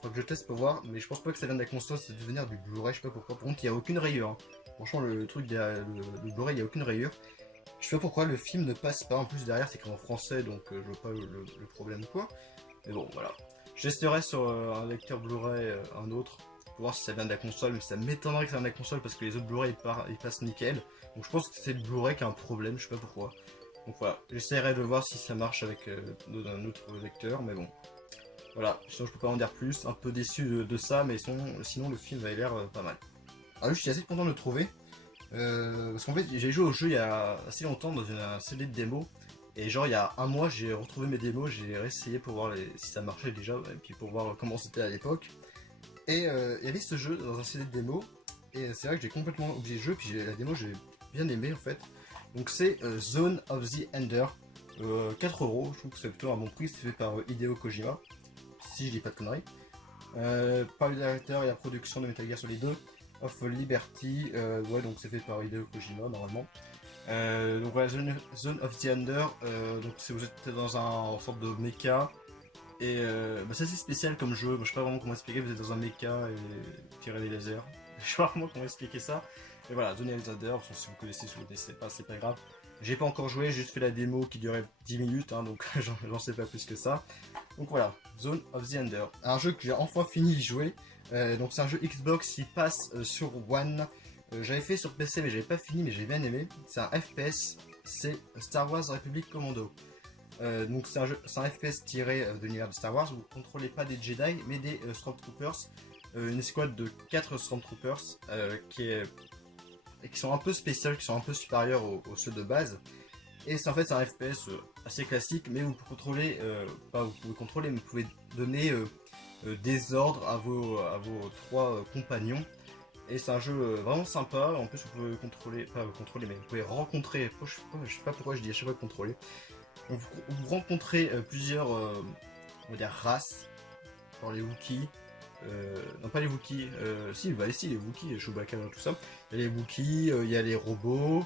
Faut que je teste pour voir, mais je pense pas que ça vienne de la console, ça devait venir du Blu-ray, je sais pas pourquoi. Par contre, il n'y a aucune rayure. Hein. Franchement, le truc, le Blu-ray, il n'y a aucune rayure. Je sais pas pourquoi le film ne passe pas. En plus, derrière, c'est écrit en français, donc je vois pas le problème ou quoi. Mais bon, voilà. Je testerai sur un lecteur Blu-ray, un autre, pour voir si ça vient de la console, mais ça m'étonnerait que ça vienne de la console parce que les autres Blu-ray ils passent nickel. Donc je pense que c'est le Blu-ray qui a un problème, je sais pas pourquoi. Donc voilà, j'essaierai de voir si ça marche avec un autre lecteur, mais bon. Voilà, sinon je peux pas en dire plus, un peu déçu de ça, mais sinon le film avait l'air pas mal. Ah oui, je suis assez content de le trouver, parce qu'en fait j'ai joué au jeu il y a assez longtemps dans un CD de démo, et genre il y a un mois j'ai retrouvé mes démos, j'ai réessayé pour voir si ça marchait déjà, et puis pour voir comment c'était à l'époque. Et il y avait ce jeu dans un CD de démo, et c'est vrai que j'ai complètement oublié le jeu, puis la démo j'ai bien aimé en fait. Donc c'est Zone of the Ender, 4€, je trouve que c'est plutôt un bon prix, c'est fait par Hideo Kojima, si je dis pas de conneries. Par le directeur et la production de Metal Gear Solid 2, of Liberty, ouais donc c'est fait par Hideo Kojima normalement. Donc voilà, Zone of the Ender, donc vous êtes dans une sorte de mecha. Et c'est assez spécial comme jeu, moi, je sais pas vraiment comment expliquer, vous êtes dans un mecha et tirer des lasers. Je sais pas vraiment comment expliquer ça. Et voilà, The Outsider, si vous connaissez, si vous ne connaissez pas, c'est pas grave. J'ai pas encore joué, j'ai juste fait la démo qui durait 10 minutes, hein, donc j'en sais pas plus que ça. Donc voilà, Zone of the Ender. Un jeu que j'ai enfin fini de jouer. Donc c'est un jeu Xbox qui passe sur One. J'avais fait sur PC mais j'avais pas fini, mais j'ai bien aimé. C'est un FPS, c'est Star Wars Republic Commando. Donc c'est un FPS tiré de l'univers de Star Wars. Vous ne contrôlez pas des Jedi mais des Stormtroopers. Une escouade de 4 Stormtroopers qui sont un peu spéciales, qui sont un peu supérieurs aux ceux de base. Et c'est en fait un FPS assez classique, mais vous pouvez contrôler, pas vous pouvez contrôler, mais vous pouvez donner des ordres à vos 3 compagnons. Et c'est un jeu vraiment sympa. En plus, vous pouvez contrôler, pas contrôler, mais vous pouvez rencontrer. Je sais pas pourquoi je dis à chaque fois contrôler. Donc, vous rencontrez plusieurs, on va dire races, genre les Wookiees. Non, pas les Wookiees. Si les Wookiees, Chewbacca, tout ça. Il y a les Wookiees, il y a les robots.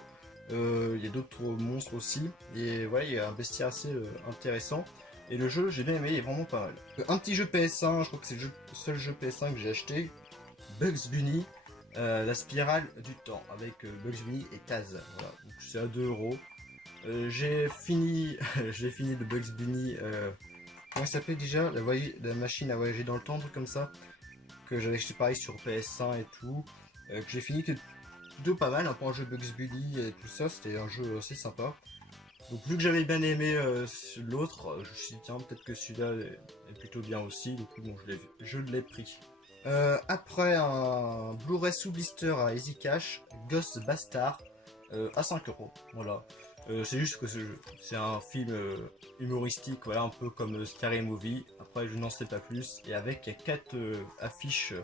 Il y a d'autres monstres aussi. Et voilà, il y a un bestiaire assez intéressant. Et le jeu, j'ai bien aimé, il est vraiment pas mal. Un petit jeu PS1, je crois que c'est le seul jeu PS1 que j'ai acheté. Bugs Bunny, la spirale du temps, avec Bugs Bunny et Taz. Voilà, donc c'est à 2 €. J'ai fini, fini de Bugs Bunny. Comment ça s'appelle déjà, la machine à voyager dans le temps, un truc comme ça. Que j'avais acheté pareil sur PS1 et tout. Que j'ai fini, que plutôt pas mal, hein, pour un jeu Bugs Bunny et tout ça, c'était un jeu assez sympa. Donc vu que j'avais bien aimé l'autre, je me suis dit tiens peut-être que celui-là est plutôt bien aussi, du coup bon je l'ai pris. Après un Blu-ray sous blister à Easy Cash, Ghost Bastard à 5 €. Voilà. C'est juste que c'est un film humoristique, voilà, un peu comme Scary Movie. Après je n'en sais pas plus. Et avec 4 affiches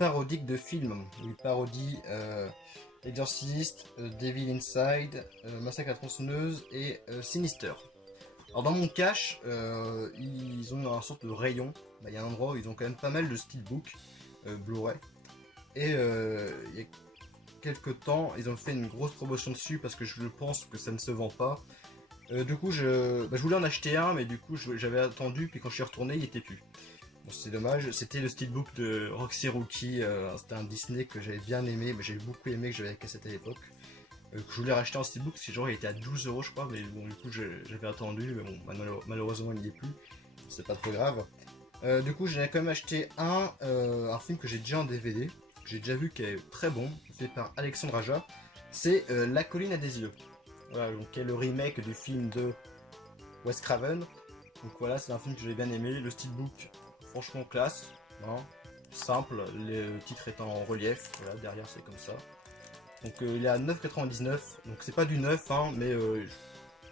parodiques de films. Il parodie Exorcist, Devil Inside, Massacre à la tronçonneuse et Sinister. Alors dans mon cache, ils ont un sorte de rayon. Il y a un endroit où ils ont quand même pas mal de steelbook Blu-ray. Et il y a quelques temps, ils ont fait une grosse promotion dessus parce que je pense que ça ne se vend pas. Du coup, je voulais en acheter un, mais du coup, j'avais attendu, puis quand je suis retourné, il était plus. Bon, c'est dommage. C'était le steelbook de Roxy Rookie. C'était un Disney que j'avais bien aimé, mais j'ai beaucoup aimé, que j'avais la cassette à l'époque. Que je voulais racheter en steelbook, parce que genre il était à 12 € je crois, mais bon, du coup, j'avais attendu, mais bon, malheureusement, il n'y est plus. C'est pas trop grave. Du coup, j'en ai quand même acheté un film que j'ai déjà en DVD, que j'ai déjà vu, qui est très bon, fait par Alexandre Aja. C'est La colline à des yeux. Voilà, donc qui est le remake du film de Wes Craven. Donc voilà, c'est un film que j'ai bien aimé. Le steelbook, franchement classe, hein, simple, le titre étant en relief. Voilà, derrière c'est comme ça. Donc il est à 9,99 €. Donc c'est pas du neuf, hein, mais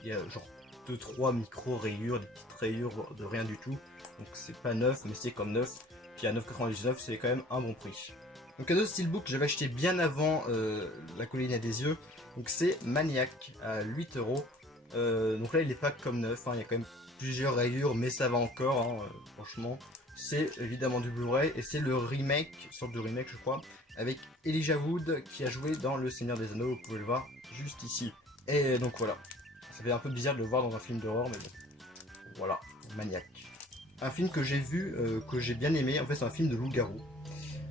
il y a genre 2-3 micro rayures, des petites rayures de rien du tout. Donc c'est pas neuf, mais c'est comme neuf. Puis à 9,99 €, c'est quand même un bon prix. Donc un autre steelbook que j'avais acheté bien avant La colline à des yeux. Donc c'est Maniac à 8 €. Donc là il est pas comme neuf, hein, il y a quand même plusieurs rayures, mais ça va encore, hein, franchement. C'est évidemment du Blu-ray et c'est le remake, sorte de remake je crois, avec Elijah Wood qui a joué dans Le Seigneur des Anneaux, vous pouvez le voir juste ici. Et donc voilà, ça fait un peu bizarre de le voir dans un film d'horreur, mais bon, voilà, Maniac. Un film que j'ai vu, que j'ai bien aimé, en fait c'est un film de loup-garou.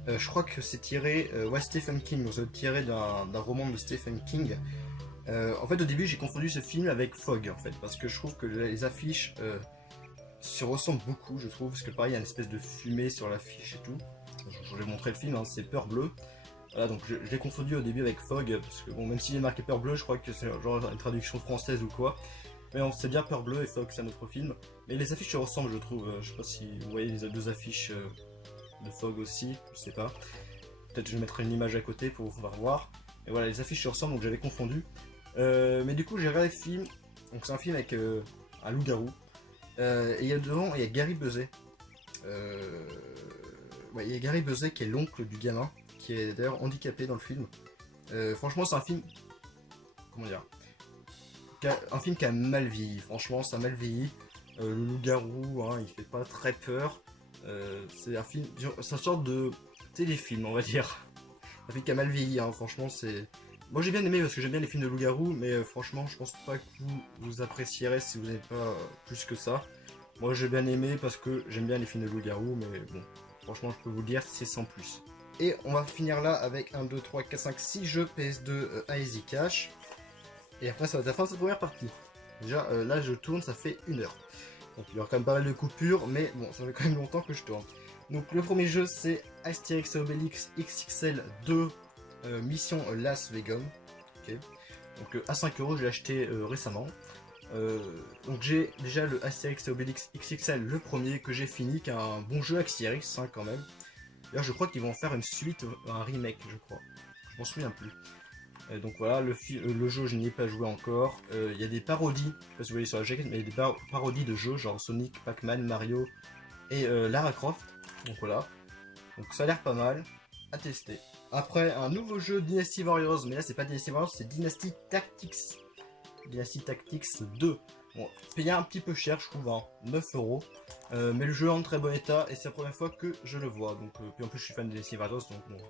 Je crois que c'est tiré, ouais, Stephen King, c'est tiré d'un roman de Stephen King. En fait au début j'ai confondu ce film avec Fog en fait, parce que je trouve que les affiches se ressemblent beaucoup, je trouve, parce que pareil il y a une espèce de fumée sur l'affiche et tout. Je vous ai montré le film, hein, c'est Peur Bleue. Voilà, donc je l'ai confondu au début avec Fog, parce que bon, même s'il est marqué Peur Bleue, je crois que c'est genre une traduction française ou quoi. Mais c'est bien Peur Bleue et Fog, c'est un autre film. Mais les affiches se ressemblent, je trouve. Je sais pas si vous voyez les deux affiches de Fog aussi, je sais pas. Peut-être je mettrai une image à côté pour pouvoir voir. Et voilà, les affiches se ressemblent, donc j'avais confondu. Mais du coup, j'ai regardé le film. Donc c'est un film avec un loup-garou. Et il y a devant, il y a Gary Busey. Ouais, il y a Gary Busey qui est l'oncle du gamin, qui est d'ailleurs handicapé dans le film. Franchement, c'est un film. Comment dire, un film qui a mal vieilli. Franchement, ça a mal vieilli. Le loup-garou, hein, il fait pas très peur. C'est un film. C'est une sorte de téléfilm, on va dire. Un film qui a mal vieilli, hein, franchement, c'est. Moi j'ai bien aimé parce que j'aime bien les films de loup-garou, mais franchement, je pense pas que vous apprécierez si vous n'avez pas plus que ça. Moi j'ai bien aimé parce que j'aime bien les films de loup-garou, mais bon, franchement, je peux vous le dire, c'est sans plus. Et on va finir là avec 1, 2, 3, 4, 5, 6 jeux PS2 à Easy Cash. Et après ça va être la fin de cette première partie. Déjà là je tourne, ça fait 1 heure. Donc il y aura quand même pas mal de coupures, mais bon ça fait quand même longtemps que je tourne. Donc le premier jeu c'est Astérix et Obélix XXL 2 Mission Las Vegas. Okay. Donc à 5 euros je l'ai acheté récemment. Donc j'ai déjà le Astérix et Obélix XXL, le premier que j'ai fini, qui est un bon jeu Astérix hein, quand même. D'ailleurs je crois qu'ils vont en faire une suite, un remake je crois. Je m'en souviens plus. Donc voilà, le jeu je n'y ai pas joué encore. Il y a des parodies, je sais pas si vous voyez sur la jaquette, mais il y a des parodies de jeux genre Sonic, Pac-Man, Mario et Lara Croft. Donc voilà. Donc ça a l'air pas mal à tester. Après un nouveau jeu Dynasty Warriors, mais là c'est pas Dynasty Warriors, c'est Dynasty Tactics. Dynasty Tactics 2. Bon, payé un petit peu cher je trouve, hein, 9 euros. Mais le jeu est en très bon état et c'est la première fois que je le vois. Donc, puis en plus je suis fan de Dynasty Warriors, donc bon,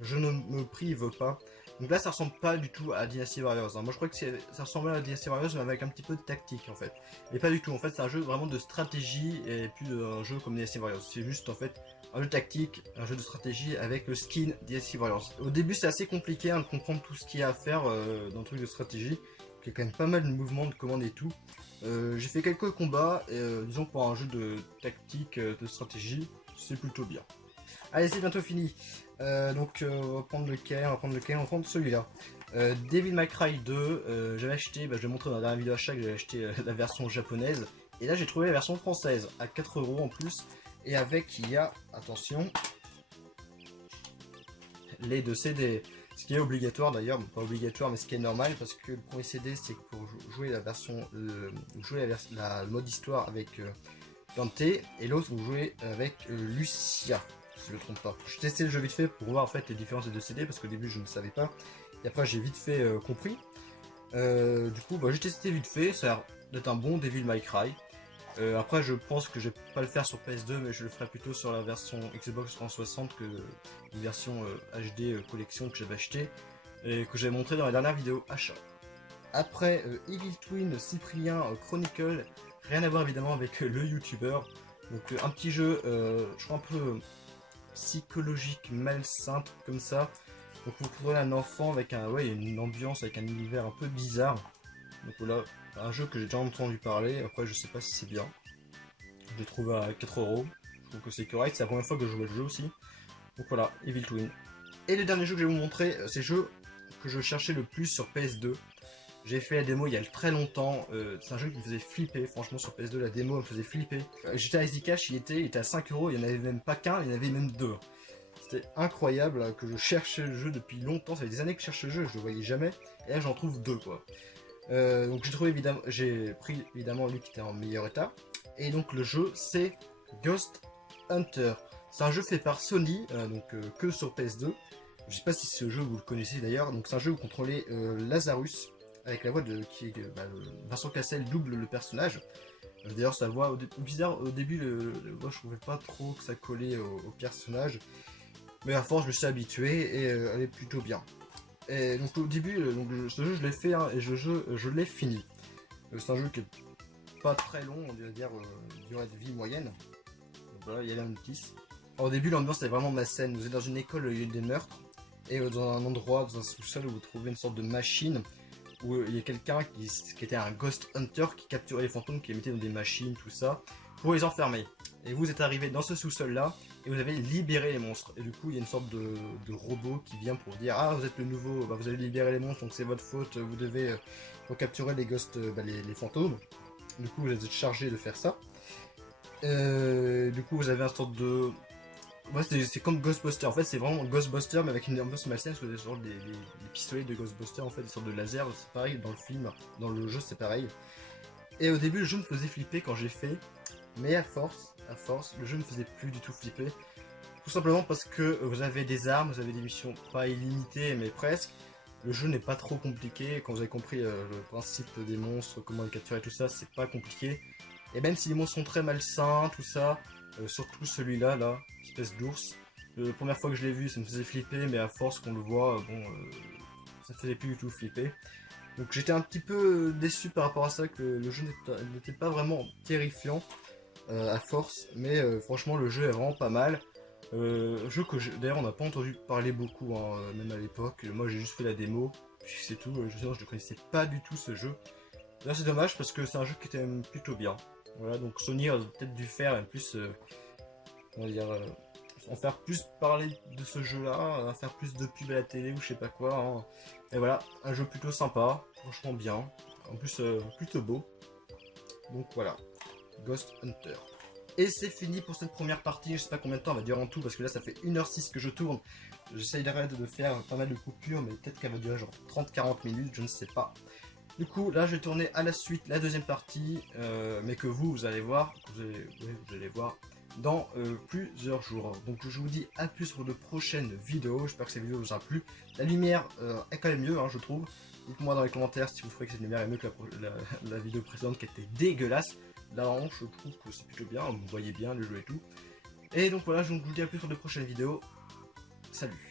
je ne me prive pas. Donc là ça ressemble pas du tout à Dynasty Warriors, hein. Moi je crois que ça ressemble à Dynasty Warriors mais avec un petit peu de tactique en fait. Mais pas du tout, en fait c'est un jeu vraiment de stratégie et puis un jeu comme Dynasty Warriors. C'est juste en fait un jeu tactique, un jeu de stratégie avec le skin Dynasty Warriors. Au début c'est assez compliqué hein, de comprendre tout ce qu'il y a à faire dans le truc de stratégie. Il y a quand même pas mal de mouvements de commandes et tout. J'ai fait quelques combats et disons pour un jeu de tactique, de stratégie, c'est plutôt bien. Allez c'est bientôt fini. Donc on va prendre lequel, on va prendre celui-là. Devil May Cry 2, j'avais acheté, je vais montrer dans la dernière vidéo achat que j'avais acheté la version japonaise. Et là j'ai trouvé la version française à 4 euros en plus. Et avec il y a, attention, les 2 CD. Ce qui est obligatoire d'ailleurs, pas obligatoire mais ce qui est normal parce que le premier CD c'est pour jouer la version, le mode histoire avec Dante et l'autre vous jouez avec Lucia. Si je ne me trompe pas. Je testais le jeu vite fait pour voir en fait les différences des 2 CD parce qu'au début je ne savais pas et après j'ai vite fait compris. Du coup j'ai testé vite fait, ça a l'air d'être un bon Devil May Cry. Après je pense que je vais pas le faire sur PS2 mais je le ferai plutôt sur la version Xbox 360 que une version HD collection que j'avais acheté et que j'avais montré dans la dernière vidéo achat. Après Evil Twin Cyprien Chronicle, rien à voir évidemment avec le youtubeur. Donc un petit jeu je crois un peu psychologique, malsain, truc comme ça. Donc vous trouverez un enfant avec une ambiance, avec un univers un peu bizarre. Donc voilà, un jeu que j'ai déjà entendu parler, après je sais pas si c'est bien. Je l'ai trouvé à 4 euros, je trouve que c'est correct, c'est la première fois que je jouais le jeu aussi. Donc voilà, Evil Twin. Et le dernier jeu que je vais vous montrer, c'est le jeu que je cherchais le plus sur PS2. J'ai fait la démo il y a très longtemps, c'est un jeu qui me faisait flipper, franchement sur PS2 la démo me faisait flipper. J'étais à Easy Cash, il était à 5 euros, il n'y en avait même pas qu'un, il y en avait même 2. C'était incroyable que je cherchais le jeu depuis longtemps, ça fait des années que je cherche le jeu, je le voyais jamais, et là j'en trouve 2 quoi. Donc j'ai pris évidemment lui qui était en meilleur état, et donc le jeu c'est Ghost Hunter. C'est un jeu fait par Sony, que sur PS2. Je sais pas si ce jeu vous le connaissez d'ailleurs, donc c'est un jeu où vous contrôlez Lazarus, avec la voix de Vincent Cassel double le personnage. D'ailleurs sa voix bizarre au début, moi je trouvais pas trop que ça collait au personnage, mais à force je me suis habitué et elle est plutôt bien. Et donc au début, ce jeu je l'ai fait hein, et je l'ai fini. C'est un jeu qui est pas très long, on va dire durée de vie moyenne. Donc voilà, il y a un notice. Au début l'ambiance est vraiment malsaine, vous êtes dans une école où il y a des meurtres, et dans un endroit, dans un sous-sol où vous trouvez une sorte de machine où il y a quelqu'un qui était un ghost hunter qui capturait les fantômes, qui les mettait dans des machines, tout ça, pour les enfermer. Et vous êtes arrivé dans ce sous-sol là, et vous avez libéré les monstres. Et du coup, il y a une sorte de robot qui vient pour dire ah, vous êtes le nouveau, vous avez libéré les monstres, donc c'est votre faute, vous devez recapturer les ghosts, les fantômes. Du coup, vous êtes chargé de faire ça. Du coup, vous avez un sorte de... Ouais, c'est comme Ghostbuster, en fait c'est vraiment Ghostbuster mais avec une ambiance malsaine parce que des sortes des pistolets de Ghostbuster en fait, des sortes de lasers, c'est pareil dans le film, dans le jeu c'est pareil. Et au début le jeu me faisait flipper quand j'ai fait, mais à force, le jeu ne me faisait plus du tout flipper. Tout simplement parce que vous avez des armes, vous avez des missions pas illimitées mais presque. Le jeu n'est pas trop compliqué, quand vous avez compris le principe des monstres, comment les capturer tout ça, c'est pas compliqué. Et même si les monstres sont très malsains, tout ça, surtout celui-là, là, espèce d'ours. La première fois que je l'ai vu, ça me faisait flipper, mais à force qu'on le voit, ça faisait plus du tout flipper. Donc j'étais un petit peu déçu par rapport à ça, que le jeu n'était pas vraiment terrifiant à force, mais franchement le jeu est vraiment pas mal. Jeu que d'ailleurs on n'a pas entendu parler beaucoup, hein, même à l'époque. Moi j'ai juste fait la démo, puis c'est tout. Je ne connaissais pas du tout ce jeu. Là c'est dommage parce que c'est un jeu qui était même plutôt bien. Voilà, donc Sony a peut-être dû faire en plus, on va dire, en faire plus parler de ce jeu-là, faire plus de pub à la télé ou je sais pas quoi. Hein. Et voilà, un jeu plutôt sympa, franchement bien. En plus plutôt beau. Donc voilà, Ghost Hunter. Et c'est fini pour cette première partie, je sais pas combien de temps elle va durer en tout, parce que là ça fait 1h06 que je tourne. J'essaye de faire pas mal de coupures, mais peut-être qu'elle va durer genre 30-40 minutes, je ne sais pas. Du coup, là je vais tourner à la suite la deuxième partie, mais que vous allez voir, vous allez voir dans plusieurs jours. Donc je vous dis à plus pour de prochaines vidéos, j'espère que cette vidéo vous a plu. La lumière est quand même mieux, hein, je trouve. Dites-moi dans les commentaires si vous trouvez que cette lumière est mieux que la vidéo précédente qui était dégueulasse. Là, je trouve que c'est plutôt bien, vous voyez bien le jeu et tout. Et donc voilà, je vous dis à plus pour de prochaines vidéos. Salut!